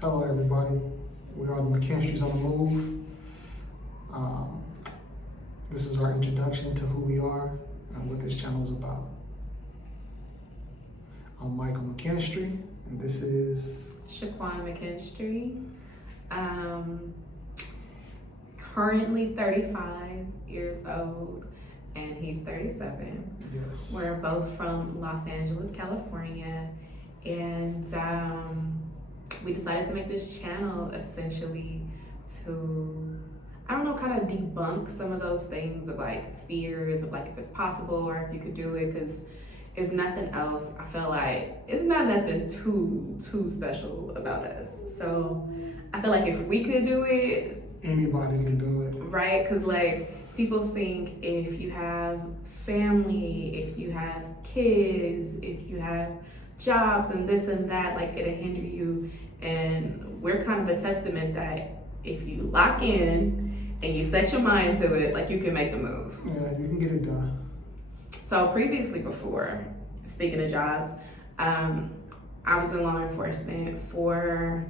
Hello, everybody. We are the McKinstry's on the Move. This is our introduction to who we are and what this channel is about. I'm Michael McKinstry, and this is Shaquan McKinstry. Currently 35 years old, and he's 37. yes. We're both from Los Angeles, California, and we decided to make this channel essentially to, I don't know, kind of debunk some of those things of like fears of like if it's possible or if you could do it, because if nothing else, I feel like it's not nothing too special about us. So I feel like if we could do it, Anybody can do it. right? Because like people think if you have family, if you have kids, if you have jobs and this and that, like it'll hinder you. And we're kind of a testament that if you lock in and you set your mind to it, like you can make the move. Yeah, you can get it done. So previously, before, speaking of jobs, I was in law enforcement for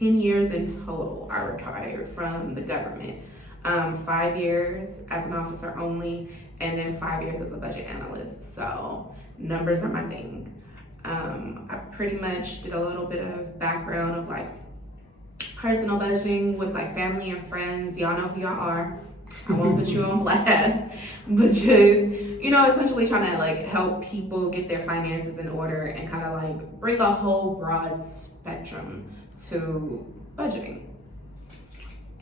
10 years in total. I retired from the government. 5 years as an officer only, and then 5 years as a budget analyst. So numbers are my thing. I pretty much did a little bit of background of like personal budgeting with like family and friends. Y'all know who y'all are. I won't put you on blast, but just, you know, essentially trying to like help people get their finances in order and kind of like bring a whole broad spectrum to budgeting.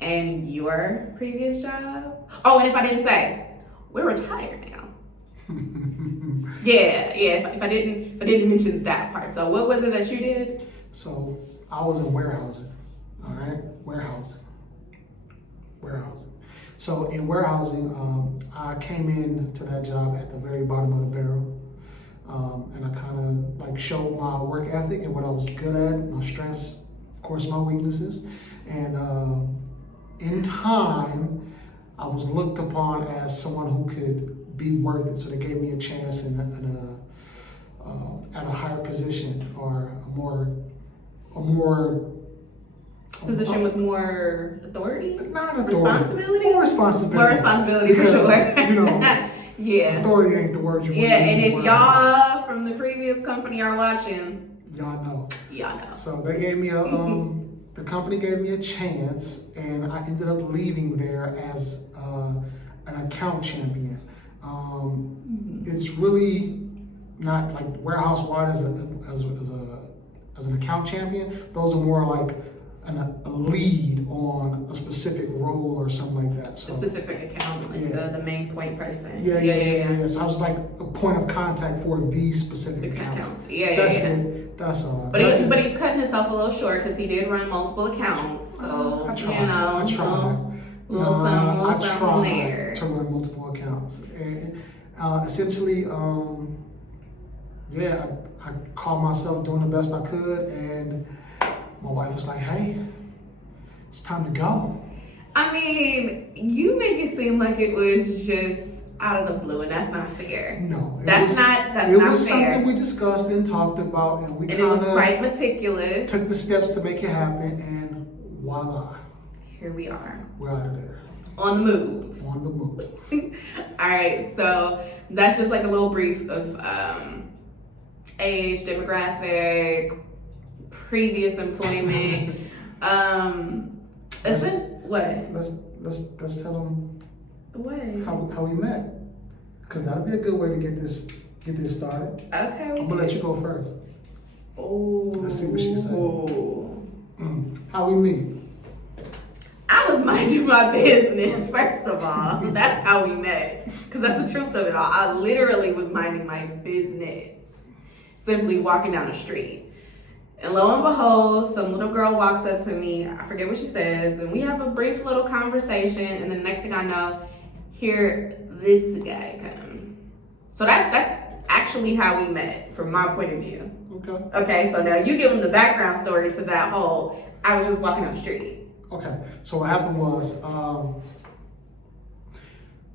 And your previous job? Oh, and if I didn't say, we're retired now. Yeah. If I didn't mention that part. So what was it that you did? So I was in warehousing, all right? Warehousing. So in warehousing, I came in to that job at the very bottom of the barrel. And I kind of like showed my work ethic and what I was good at, my strengths, of course, my weaknesses. And in time, I was looked upon as someone who could be worth it. So they gave me a chance at a higher position or a more Position with more authority? Not authority. Responsibility? More responsibility. More responsibility for sure. You know, yeah. authority ain't the word you want Yeah, to use and in if warehouse. y'all from the previous company are watching, Y'all know. y'all know. So they gave me a the company gave me a chance, and I ended up leaving there as an account champion. It's really not like warehouse wide as an account champion. Those are more like a lead on a specific role or something like that. So A specific account, like Yeah. the main point person. yeah. So I was like a point of contact for these specific accounts. Yeah. That's it. That's all. But he's cutting himself a little short because he did run multiple accounts. So, I tried. you know, I tried. little something there. To run multiple accounts. And essentially, I called myself doing the best I could, and my wife was like, "Hey, it's time to go." I mean, you make it seem like it was just out of the blue, and that's not fair. No, That's not It fair. was something we discussed and talked about, and we And it was kind quite meticulous. of took the steps to make it happen, and voila, Here we are, we're out of there, on the move. on the move. All right, so that's just like a little brief of age, demographic, previous employment. What? Let's tell them What? how we met, because that'll be a good way to get this started. Okay. I'm gonna let you go first. Oh. Let's see what she said. How we meet? I was minding my business, first of all. That's how we met. Because that's the truth of it all. I literally was minding my business. Simply walking down the street. And lo and behold, some little girl walks up to me. I forget what she says. And we have a brief little conversation. And then the next thing I know, here this guy come. So that's actually how we met from my point of view. Okay. Okay, so now you give them the background story to that whole, I was just walking down the street. Okay. So what happened was,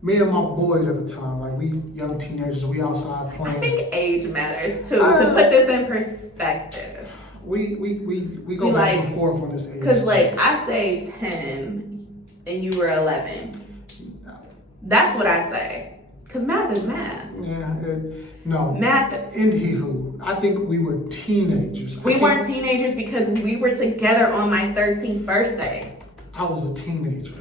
me and my boys at the time, like we young teenagers, we outside I playing. think age matters too, to put this in perspective. We go We back like- and forth on this age. Cause like I say 10 and you were 11. That's what I say. Cause math is math. Yeah, no. Math. Anywho, I think we were teenagers. We weren't teenagers because we were together on my 13th birthday. I was a teenager.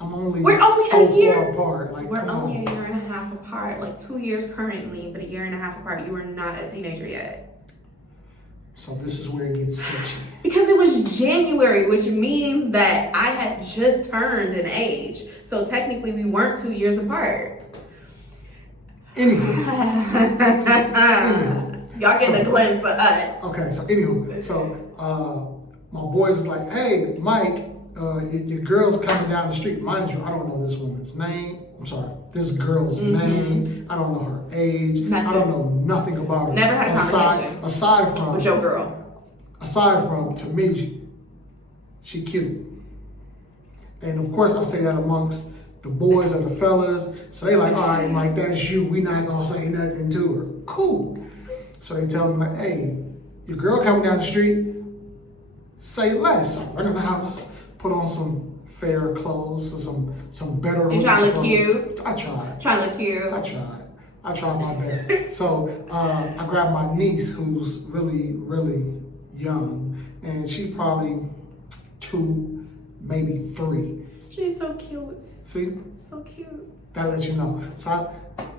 We're only so a year- far apart. Like, We're come only on. a year and a half apart, like 2 years currently, but a year and a half apart. You were not a teenager yet. So this is where it gets sketchy. Because it was January, which means that I had just turned an age. So technically we weren't 2 years apart. Anywho, Y'all getting a glimpse of us. okay. So my boys is like, hey, Mike, your girl's coming down the street. Mind you, I don't know this woman's name. I'm sorry, this girl's name. I don't know her age. Nothing. I don't know nothing about her. Never had a conversation. Aside from With your girl. to me, she cute. And of course, I say that amongst the boys and the fellas. So they like, all right, Mike, that's you. We not gonna say nothing to her. Cool. So they tell me like, hey, your girl coming down the street, say less. I run in the house, put on some fair clothes, some better. You trying to look clothes. cute? I tried. Trying to look cute. I tried my best. So I grabbed my niece, who's really, really young, and she probably 2, maybe 3. She's so cute. See, So cute. that lets you know. So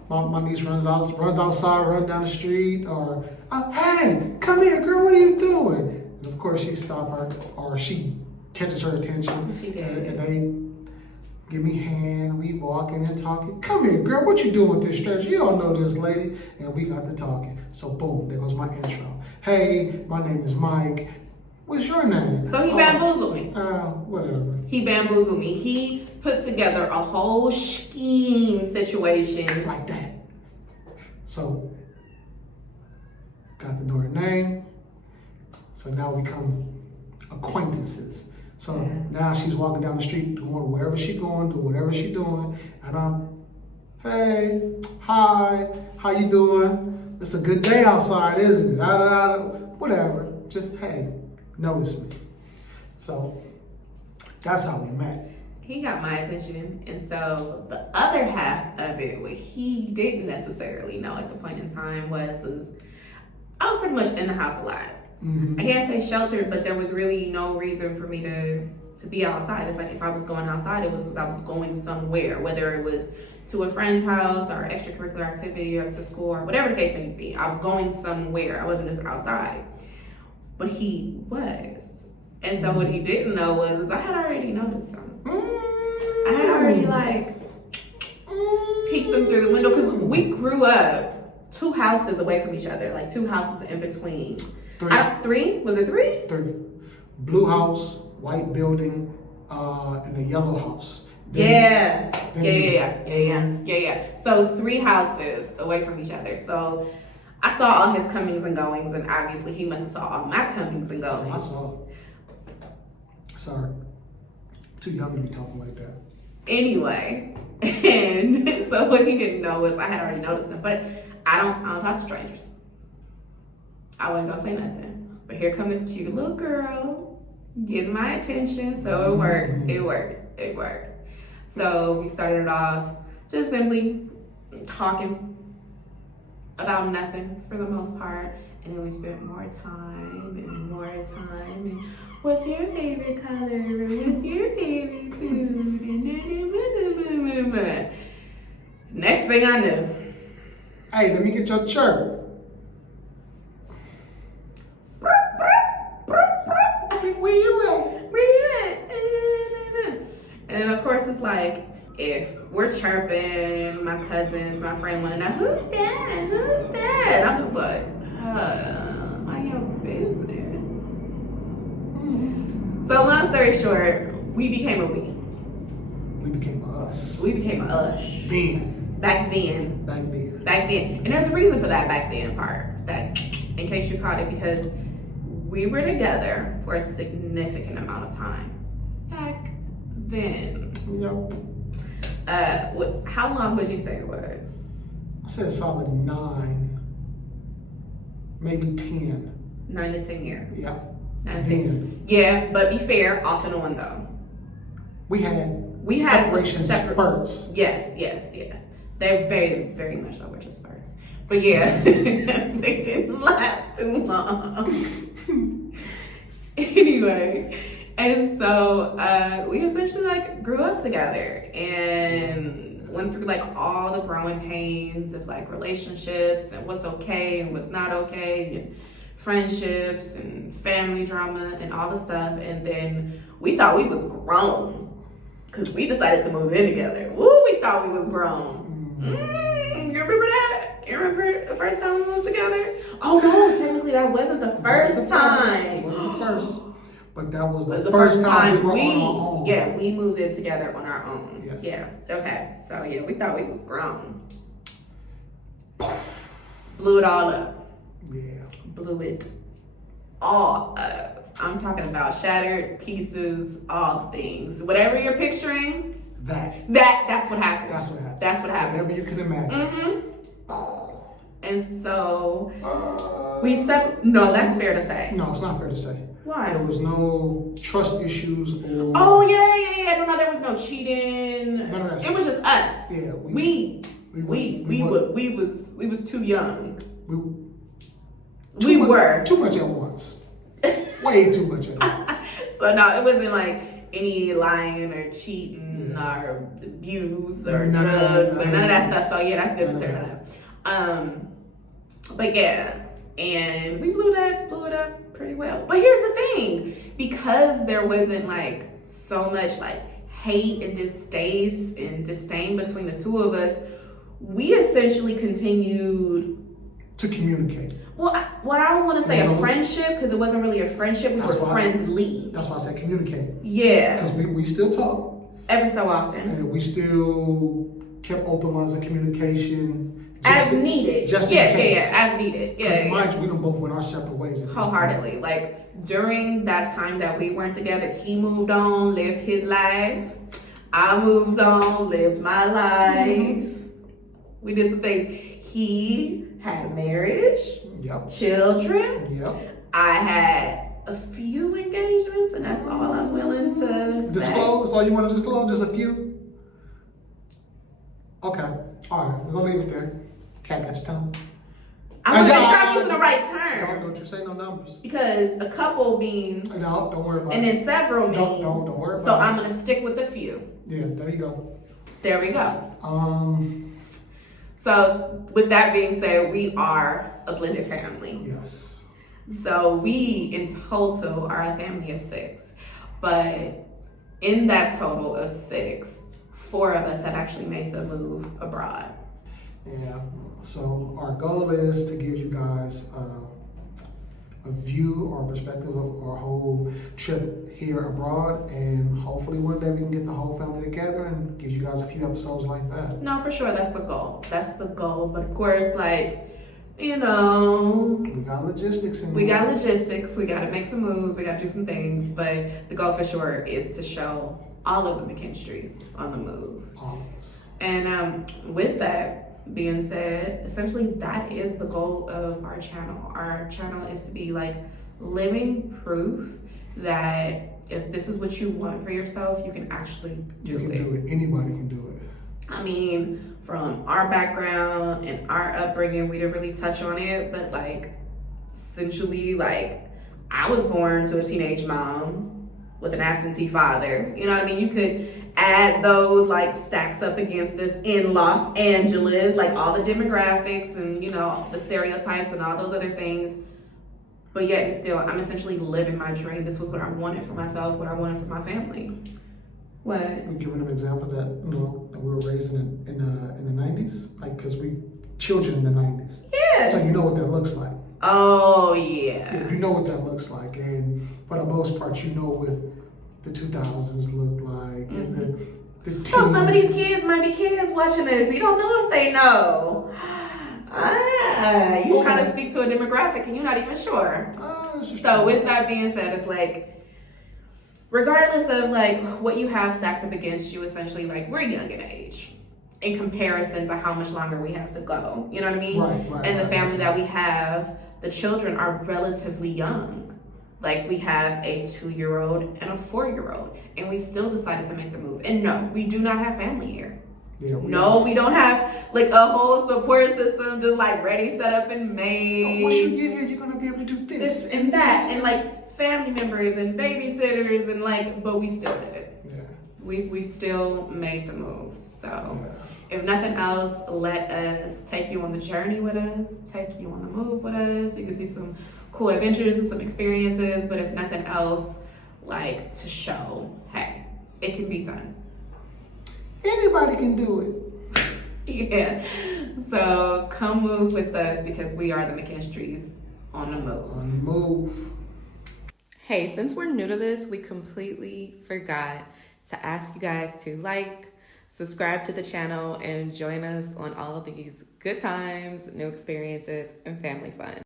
my niece runs outside, run down the street, or hey, come here, girl, what are you doing? And of course, she stopped her, or she catches her attention, She did. and they give me hand. We walking and talking. Come here, girl, what you doing with this stranger? You don't know this lady, and we got to talking. So boom, there goes my intro. Hey, my name is Mike. What's your name? So he bamboozled me. Whatever. He bamboozled me. He put together a whole scheme situation. Like that. So, got to know her name. So now we become acquaintances. So now she's walking down the street, doing wherever she's going, doing whatever she's doing. And I'm, hey, hi, how you doing? It's a good day outside, isn't it? Whatever. Just, hey, notice me. So that's how we met. He got my attention, and so the other half of it, what he didn't necessarily know at the point in time was I was pretty much in the house a lot. Mm-hmm. I can't say sheltered, but there was really no reason for me to be outside. It's like if I was going outside, it was because I was going somewhere, whether it was to a friend's house or extracurricular activity or to school or whatever the case may be. I was going somewhere. I wasn't just outside. But he was. And so what he didn't know was I had already noticed him. I had already peeked him through the window because we grew up 2 houses away from each other, like 2 houses in between. 3. 3? Was it 3? 3. Blue house, white building, and a yellow house. Yeah. Then Yeah. So 3 houses away from each other. So I saw all his comings and goings, and obviously he must have saw all my comings and I goings. saw. Sorry. Too young to be talking like that. Anyway, and so what he didn't know was I had already noticed him, but I don't talk to strangers. I wasn't gonna say nothing. But here comes this cute little girl getting my attention, so it worked. So we started off just simply talking about nothing for the most part, and then we spent more time and what's your favorite color? What's your favorite food? Next thing I knew, Hey, let me get your shirt. Where you at? and of course it's like if we're chirping, my cousins, my friend want to know who's that? Who's that? I'm just like, mind your business. So long story short, we became a we. We became us. We became a us. Then. Back then. And there's a reason for that back then part. That, in case you caught it, because we were together for a significant amount of time. Back then. Yep. How long would you say it was? I said a solid 9, maybe 10. 9 to 10 years. Yeah. 9 to 10. Then Yeah, but be fair, off and on though. we had some separation spurts. Yes. They very, very much so were just spurts. But yeah, they didn't last too long. Anyway, and so we essentially like grew up together and went through like all the growing pains of like relationships and what's okay and what's not okay, and friendships and family drama and all the stuff. And then we thought we was grown because we decided to move in together. Woo, we thought we was grown. You remember that? You remember the first time we moved together? Oh no, technically that wasn't the first time. It wasn't the first. But that was Was the first time we were we on our own. yeah, we moved in together on our own. Yes. Yeah. Okay. So yeah, we thought we was grown. Blew it all up. Yeah. Blew it all up. I'm talking about shattered pieces, all the things. Whatever you're picturing, that's what happened. That's what happened. That's what happened. Whatever you can imagine. And so no, that's fair to say. No, it's not fair to say. Why? There was no trust issues or. Oh yeah. No, there was no cheating. None of that It stuff. was just us. Yeah, we was too young. We We were. too much at once. Way too much at once. So no, it wasn't like any lying or cheating or abuse or drugs or none of that stuff. So yeah, that's good to clear that up. But yeah, and we blew it up pretty well. But here's the thing, because there wasn't like so much like hate and distaste and disdain between the two of us, we essentially continued to communicate. Well, I don't want to say a friendship, because it wasn't really a friendship. We were friendly. That's why I said communicate. Yeah. Because we still talk. Every so often. And we still kept open lines of communication. As needed. Just in case. Yeah, as needed. Yeah. Mind you, we done both went our separate ways. Wholeheartedly. Like, during that time that we weren't together, he moved on, lived his life. I moved on, lived my life. Mm-hmm. We did some things. He had a marriage. Yep. Children. Yep. I had a few engagements, and that's all I'm willing to disclose. All you want to disclose? Just a few. Okay. All right. We're gonna leave it there. Cat got your tongue. I'm gonna make sure I'm using the right term. Don't you say no numbers. Because a couple means. No, don't worry about it. And then several means. Don't worry about it. So I'm gonna stick with a few. Yeah. There you go. There we go. So with that being said, we are a blended family. Yes. So we in total are a family of 6. But in that total of 6, 4 of us had actually made the move abroad. Yeah. So our goal is to give you guys a view or perspective of our whole trip here abroad, and hopefully one day we can get the whole family together and give you guys a few episodes like that. No, for sure, that's the goal. That's the goal. But of course, like, you know, we got logistics. We got to make some moves. We got to do some things. But the goal for sure is to show all of the McKinstries on the move. All of us. And with that being said, essentially that is the goal of our channel. Our channel is to be like living proof that if this is what you want for yourself, you can actually do it. You can do it. Anybody can do it. I mean, from our background and our upbringing, we didn't really touch on it, but like essentially, like, I was born to a teenage mom with an absentee father. You know what I mean? You could add those like stacks up against us in Los Angeles, like all the demographics and, you know, the stereotypes and all those other things. But yet and still, I'm essentially living my dream. This was what I wanted for myself, what I wanted for my family. What? We're giving them examples that, you know, that we were raised in the 90s, like, because we children in the 90s. Yeah. So you know what that looks like. Oh, yeah. You know what that looks like. And for the most part, you know what the 2000s looked like. Mm-hmm. And the teens. So some of these kids might be kids watching this. You don't know if they know. You trying to speak to a demographic and you're not even sure. So with that being said, it's like, regardless of like what you have stacked up against you, essentially, like, we're young in age in comparison to how much longer we have to go. You know what I mean? Right. And the family that we have, the children are relatively young. Like we have a 2-year-old and a 4-year-old, and we still decided to make the move. And no, we do not have family here. Yeah, No, we don't have like a whole support system just like ready, set up, and made. Once you get here, you're gonna be able to do this and that, this. and like family members and babysitters, and like, but we still did it. Yeah. We still made the move. So Yeah. if nothing else, let us take you on the journey with us, take you on the move with us. You can see some cool adventures and some experiences, but if nothing else, like to show, hey, it can be done. Anybody can do it. Yeah. So come move with us because we are the McKinstries on the move. On the move. Hey, since we're new to this, we completely forgot to ask you guys to like, subscribe to the channel, and join us on all of these good times, new experiences, and family fun.